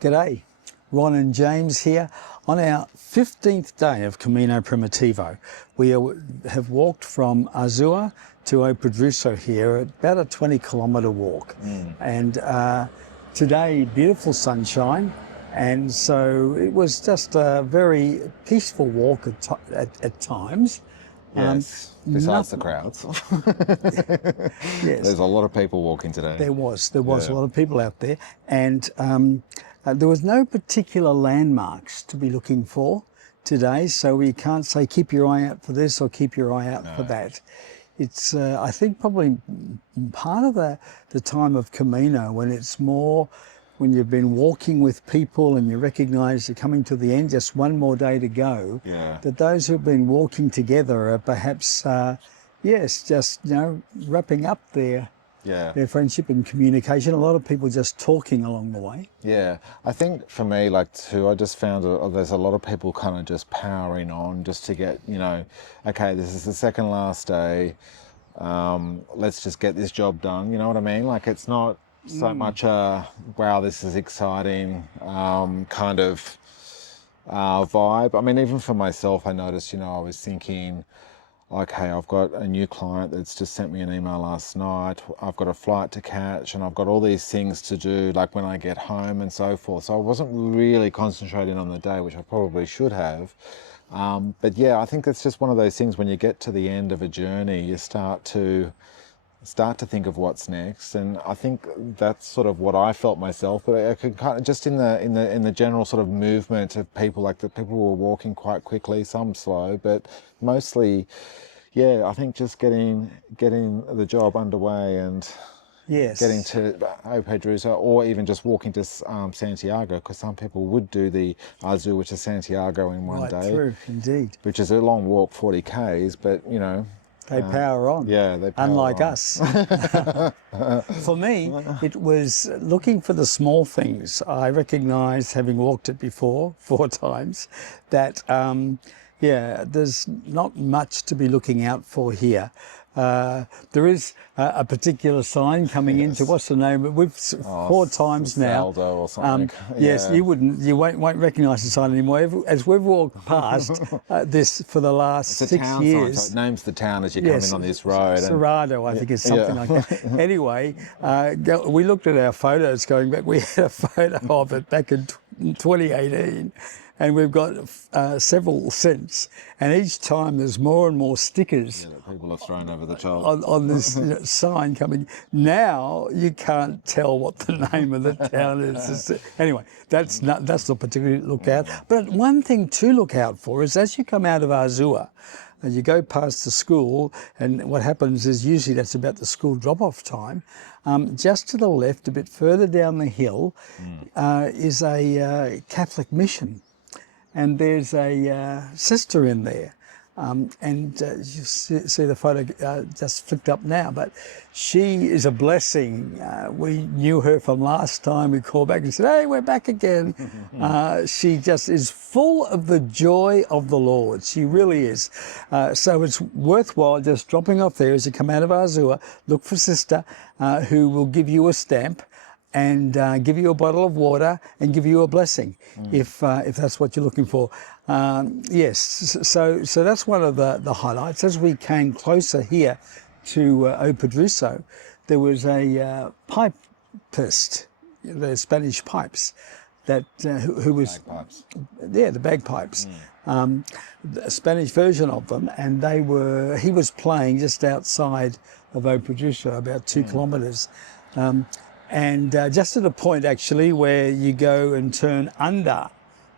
G'day, Ron and James here. On our 15th day of Camino Primitivo, we have walked from Azua to Opedruso here, about a 20-kilometre walk. And today, beautiful sunshine, and so it was just a very peaceful walk at times. Yes, besides the crowds. Yes. There's a lot of people walking today. There was a lot of people out there, and there was no particular landmarks to be looking for today, so we can't say keep your eye out for this or keep your eye out for that. It's, I think, probably part of the time of Camino when it's more when you've been walking with people and you recognise you're coming to the end, just one more day to go, that those who've been walking together are perhaps, just, wrapping up their friendship and communication. A lot of people just talking along the way. Yeah, I think for me, I just found there's a lot of people kind of just powering on just to get, okay, this is the second last day, let's just get this job done, you know what I mean? Like, it's not so much wow, this is exciting kind of vibe. I mean, even for myself, I noticed, I was thinking, okay, I've got a new client that's just sent me an email last night. I've got a flight to catch and I've got all these things to do, like when I get home and so forth. So I wasn't really concentrating on the day, which I probably should have. But yeah, I think it's just one of those things when you get to the end of a journey, you start to think of what's next, and I think that's sort of what I felt myself. But I could kind of just in the general sort of movement of people, like the people were walking quite quickly, some slow, but mostly, yeah. I think just getting the job underway and getting to Opedruso, or even just walking to Santiago, because some people would do the Azua to Santiago in one day. True, indeed. Which is a long walk, 40 k's, but they power on. Yeah, they power unlike on. us. For me, it was looking for the small things. I recognised, having walked it before 4 times, that there's not much to be looking out for here. There is a particular sign coming into, what's the name? We've 4 times now. Or something. Yes, you won't recognise the sign anymore. As we've walked past this for the last 6 years. Sign, so it names the town as you come in on this road. Serrado, I think, is something like that. Anyway, we looked at our photos going back. We had a photo of it back in 2018. And we've got several since, and each time there's more and more stickers that people have thrown over the top on this sign coming. Now you can't tell what the name of the town is. Anyway, that's not particularly to look out. But one thing to look out for is as you come out of Azua, and you go past the school, and what happens is usually that's about the school drop-off time. Just to the left, a bit further down the hill, is a Catholic mission. And there's a sister in there, and you see the photo just flicked up now, but she is a blessing. We knew her from last time. We called back and said, hey, we're back again. She just is full of the joy of the Lord. She really is. So it's worthwhile just dropping off there as you come out of Azua. Look for Sister, who will give you a stamp and give you a bottle of water and give you a blessing, if that's what you're looking for. Yes, so that's one of the highlights. As we came closer here to Opedruso, there was a pipist, the Spanish pipes, that who was bagpipes. The bagpipes, the Spanish version of them, and he was playing just outside of Opedruso, about 2 kilometres. And just at a point, actually, where you go and turn under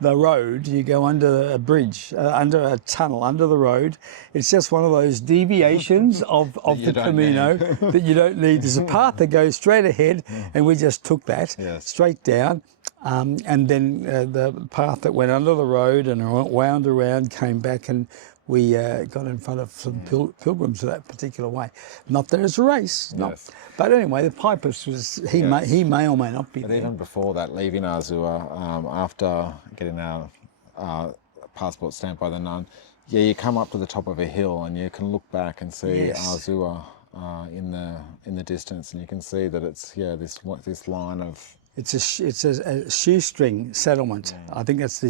the road, you go under a bridge, under a tunnel, under the road. It's just one of those deviations of the Camino that you don't need. There's a path that goes straight ahead, and we just took that straight down. And then the path that went under the road and wound around came back, and we got in front of some pilgrims that particular way. Not that it's a race, but anyway, the pipers he may or may not be but there. Even before that, leaving Azua, after getting our passport stamped by the nun, you come up to the top of a hill and you can look back and see Azua in the distance, and you can see that it's this line of It's a shoestring settlement. I think that's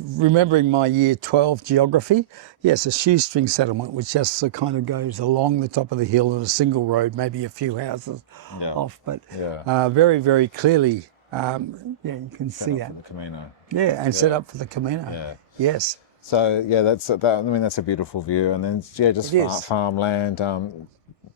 remembering my year 12 geography. Yes, a shoestring settlement, which just kind of goes along the top of the hill on a single road, maybe a few houses off, but very, very clearly, you can see that. For the Camino. Yeah, and set up for the Camino. Yeah. Yes. So yeah, that's a beautiful view, and then just farmland.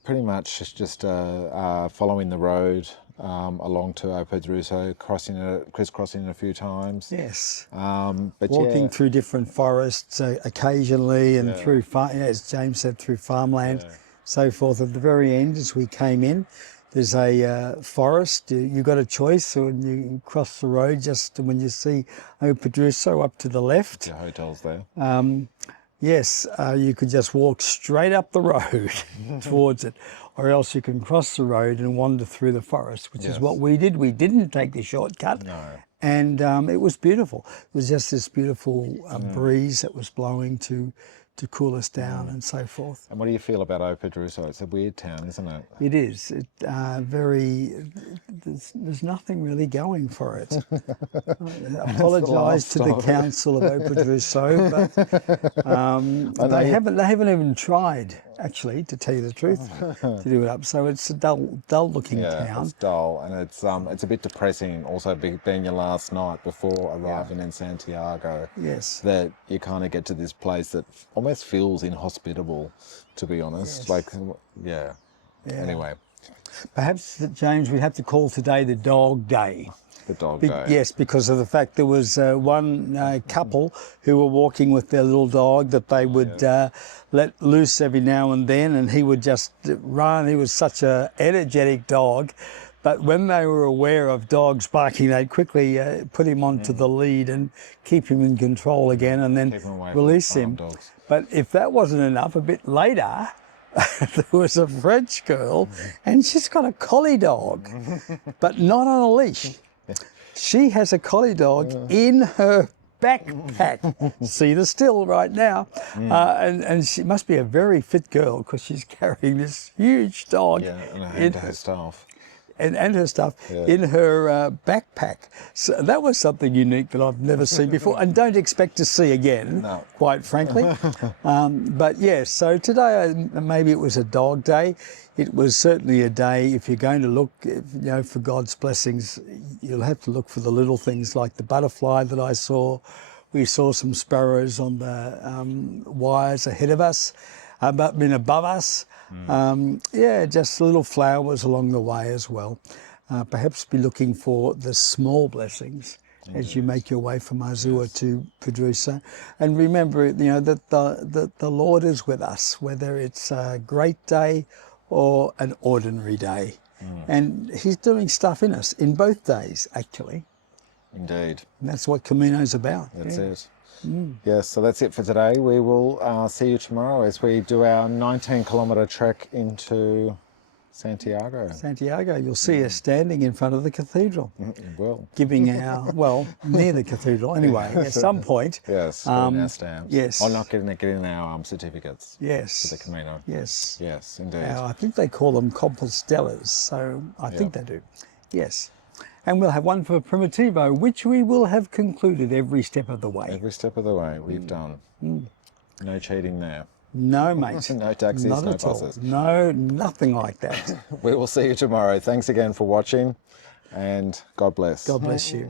Pretty much just following the road along to Opedruso, crisscrossing it a few times. Yes. But walking through different forests occasionally, and through as James said, through farmland, so forth. At the very end, as we came in, there's a forest. You got a choice, or you cross the road just when you see Opedruso up to the left. The hotels there. Yes, you could just walk straight up the road towards it, or else you can cross the road and wander through the forest, which is what we did. We didn't take the shortcut, and it was beautiful. It was just this beautiful breeze that was blowing to cool us down and so forth. And what do you feel about Opedruso? It's a weird town, isn't it? It is. There's nothing really going for it. I apologise to the council of Opedruso, but they haven't even tried, actually, to tell you the truth, to do it up. So it's a dull-looking town. It's dull, and it's a bit depressing. Also, being your last night before arriving in Santiago. Yes. That you kind of get to this place that almost feels inhospitable, to be honest. Yes. Anyway. Perhaps, James, we have to call today the dog day. The dog day. Yes, because of the fact there was one couple who were walking with their little dog that they would let loose every now and then, and he would just run. He was such an energetic dog. But when they were aware of dogs barking, they'd quickly put him onto the lead and keep him in control again, and then release him. Dogs. But if that wasn't enough, a bit later, there was a French girl, and she's got a collie dog, but not on a leash. She has a collie dog in her backpack. See the still right now. And she must be a very fit girl, because she's carrying this huge dog and her staff. And her stuff in her backpack. So that was something unique that I've never seen before, and don't expect to see again, quite frankly. But yes, so today maybe it was a dog day. It was certainly a day, if you're going to look, for God's blessings, you'll have to look for the little things like the butterfly that I saw. We saw some sparrows on the wires ahead of us, above us. Just little flowers along the way as well. Perhaps be looking for the small blessings as you make your way from Azua to Pedrusa. And remember, that the Lord is with us, whether it's a great day or an ordinary day. And He's doing stuff in us in both days, actually. Indeed. And that's what Camino's about. That's it. Yes, so that's it for today. We will see you tomorrow as we do our 19-kilometre trek into Santiago. Santiago, you'll see us standing in front of the cathedral. You will. Giving near the cathedral anyway, at some point. Yes, getting our stamps. Yes. Or not getting our certificates. Yes. For the Camino. Yes. Yes, indeed. I think they call them compostellas, so I think they do. Yes. And we'll have one for Primitivo, which we will have concluded every step of the way. Every step of the way we've done. No cheating there. No, mate. No taxis, Not no at all. buses. No, nothing like that. We will see you tomorrow. Thanks again for watching, and God bless. God bless you.